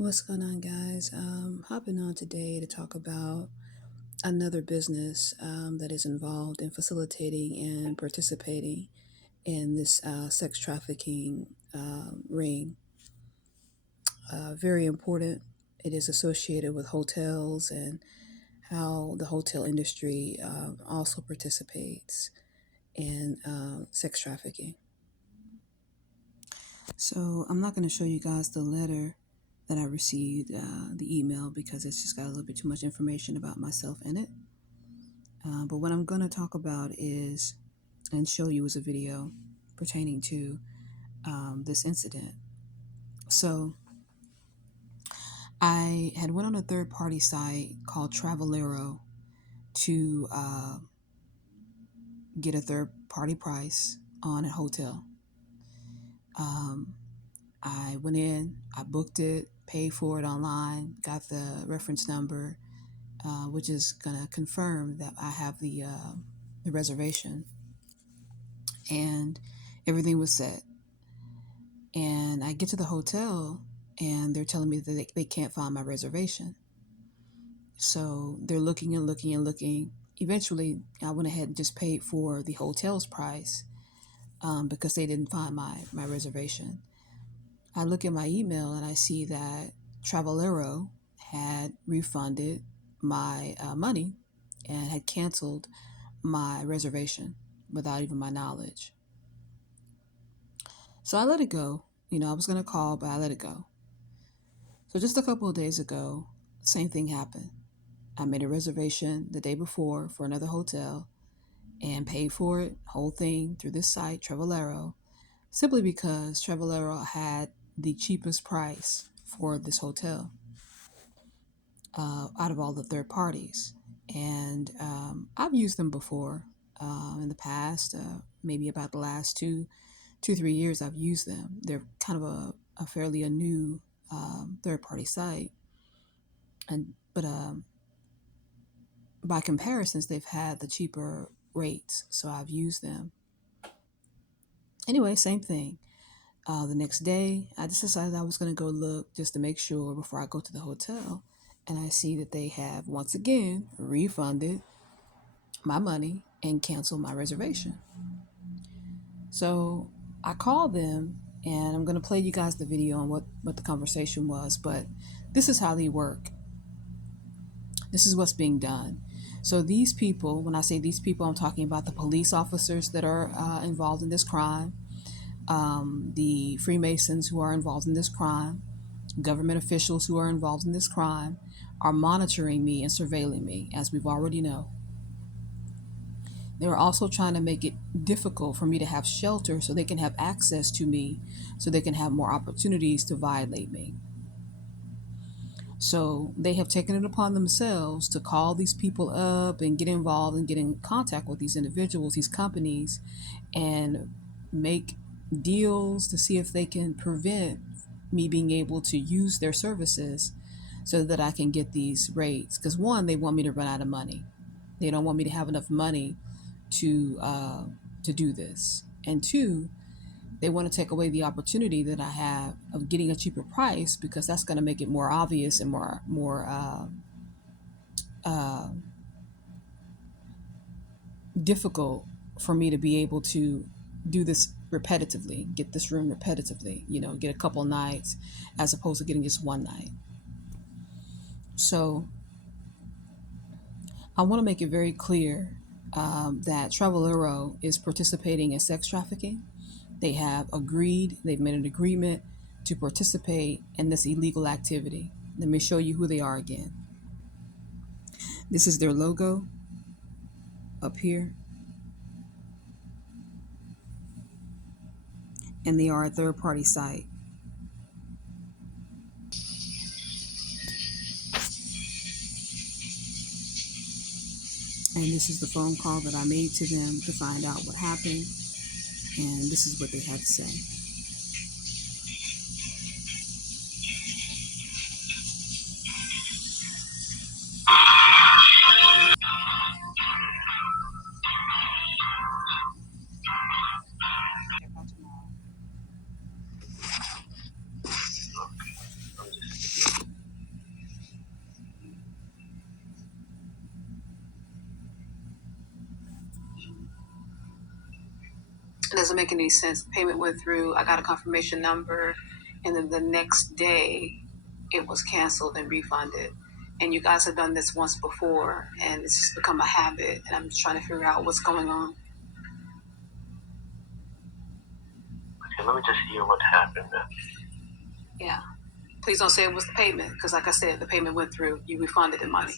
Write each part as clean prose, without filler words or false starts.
What's going on, guys? Hopping on today to talk about another business that is involved in facilitating and participating in this sex trafficking ring. Very important. It is associated with hotels and how the hotel industry also participates in sex trafficking. So, I'm not going to show you guys the letter that I received, the email, because it's just got a little bit too much information about myself in it. But what I'm going to talk about is, and show you, is a video pertaining to this incident. So I had went on a third-party site called Travelero to get a third-party price on a hotel. I went in, I booked it, paid for it online, got the reference number, which is going to confirm that I have the reservation, and everything was set. And I get to the hotel, and they're telling me that they can't find my reservation. So they're looking and looking and looking. Eventually, I went ahead and just paid for the hotel's price because they didn't find my reservation. I look at my email and I see that Travelero had refunded my money and had canceled my reservation without even my knowledge. So I let it go. I was going to call, but I let it go. So just a couple of days ago, same thing happened. I made a reservation the day before for another hotel and paid for it, whole thing, through this site, Travelero, simply because Travelero had the cheapest price for this hotel out of all the third parties. And I've used them before in the past, maybe about the last 3 years I've used them. They're kind of a fairly new third-party site. But by comparisons, they've had the cheaper rates, so I've used them. Anyway, same thing. The next day, I just decided I was going to go look just to make sure before I go to the hotel. And I see that they have, once again, refunded my money and canceled my reservation. So I called them, and I'm going to play you guys the video on what the conversation was. But this is how they work. This is what's being done. So these people, when I say these people, I'm talking about the police officers that are involved in this crime, the Freemasons who are involved in this crime, government officials who are involved in this crime, are monitoring me and surveilling me, as we've already know. They're also trying to make it difficult for me to have shelter so they can have access to me, so they can have more opportunities to violate me. So they have taken it upon themselves to call these people up and get involved and get in contact with these individuals, these companies, and make deals to see if they can prevent me being able to use their services so that I can get these rates. Because one, they want me to run out of money. They don't want me to have enough money to do this. And two, they want to take away the opportunity that I have of getting a cheaper price, because that's going to make it more obvious and more difficult for me to be able to do this repetitively, get this room repetitively, get a couple nights as opposed to getting just one night. So I want to make it very clear that Travelero is participating in sex trafficking. They've made an agreement to participate in this illegal activity. Let me show you who they are again. This is their logo up here. And they are a third-party site. And this is the phone call that I made to them to find out what happened. And this is what they had to say. doesn't make any sense. The payment went through. I got a confirmation number, and then the next day, it was canceled and refunded. And you guys have done this once before, and it's just become a habit. And I'm just trying to figure out what's going on. Okay, let me just hear what happened then. Yeah. Please don't say it was the payment, because like I said, the payment went through. You refunded the money.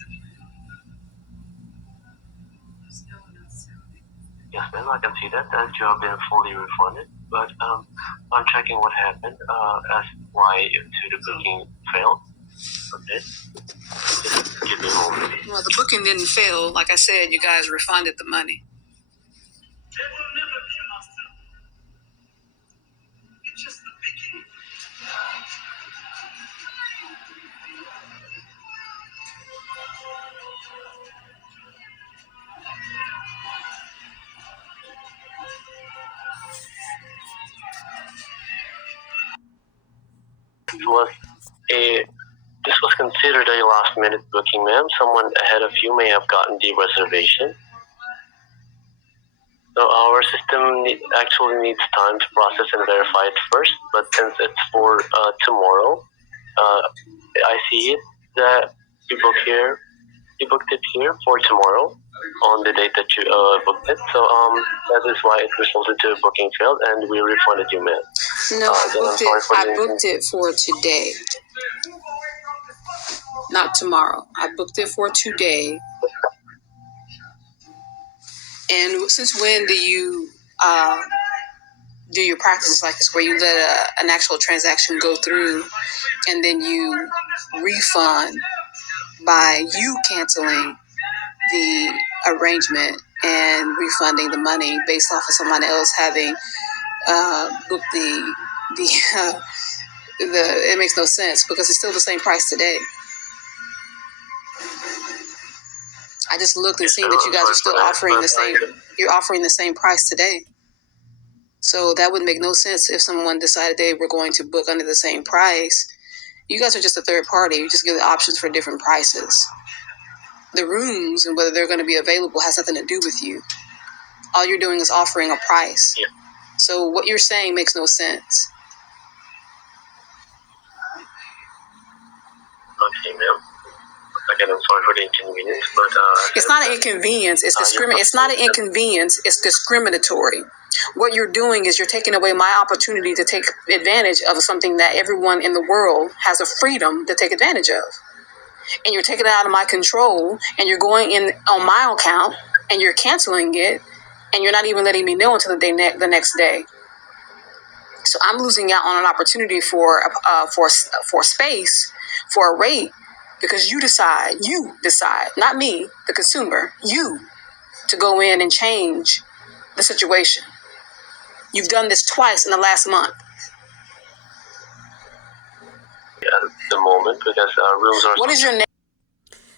Yes, ma'am, I can see that you have been fully refunded, but I'm checking what happened as why the booking failed. Okay, just give me a moment. Well, the booking didn't fail. Like I said, you guys refunded the money. This was considered a last-minute booking, ma'am. Someone ahead of you may have gotten the reservation. So our system actually needs time to process and verify it first, but since it's for tomorrow, I see it that you booked it here for tomorrow on the date that you booked it. So that is why it resulted to a booking failed, and we refunded you, ma'am. No, I booked it for today, not tomorrow. I booked it for today. And since when do you do your practices like this, where you let an actual transaction go through and then you refund by you canceling the arrangement and refunding the money based off of someone else having booked the it makes no sense because it's still the same price today. I just looked and seen that you guys are still offering the same. You're offering the same price today. So that would make no sense if someone decided they were going to book under the same price. You guys are just a third party. You just give the options for different prices. The rooms and whether they're going to be available has nothing to do with you. All you're doing is offering a price. Yeah. So what you're saying makes no sense. Okay, ma'am. Again, I'm sorry for the inconvenience, but it's not an inconvenience. It's It's not an inconvenience. It's discriminatory. What you're doing is you're taking away my opportunity to take advantage of something that everyone in the world has a freedom to take advantage of. And you're taking it out of my control, and you're going in on my account, and you're canceling it, and you're not even letting me know until the next day. So I'm losing out on an opportunity for space, for a rate, because you decide, not me, the consumer, you, to go in and change the situation. You've done this twice in the last month. At the moment, because rooms are... What is your name?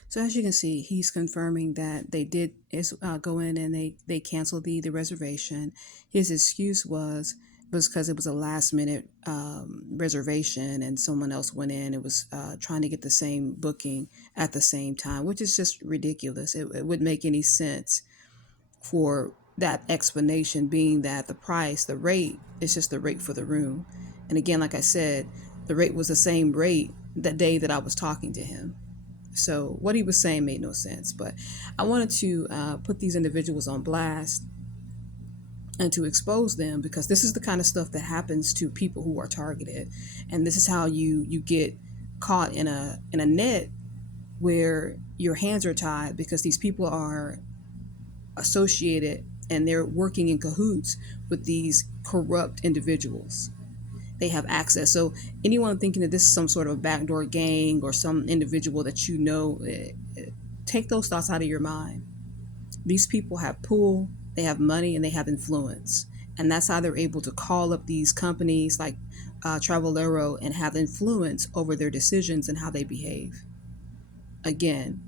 So as you can see, he's confirming that they did go in and they canceled the reservation. His excuse was because it was a last minute reservation and someone else went in. It was trying to get the same booking at the same time, which is just ridiculous. It wouldn't make any sense for that explanation being that the rate is just the rate for the room. And again, like I said, the rate was the same rate that day that I was talking to him. So what he was saying made no sense. But I wanted to put these individuals on blast and to expose them, because this is the kind of stuff that happens to people who are targeted. And this is how you get caught in a net where your hands are tied, because these people are associated and they're working in cahoots with these corrupt individuals. They have access. So anyone thinking that this is some sort of backdoor gang or some individual that you know, take those thoughts out of your mind. These people have pull, they have money, and they have influence. And that's how they're able to call up these companies like Travelero and have influence over their decisions and how they behave. Again,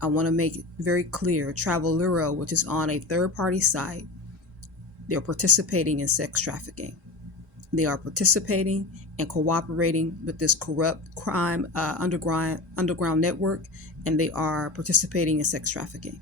I want to make it very clear, Travelero, which is on a third-party site, they're participating in sex trafficking. They are participating and cooperating with this corrupt crime underground network, and they are participating in sex trafficking.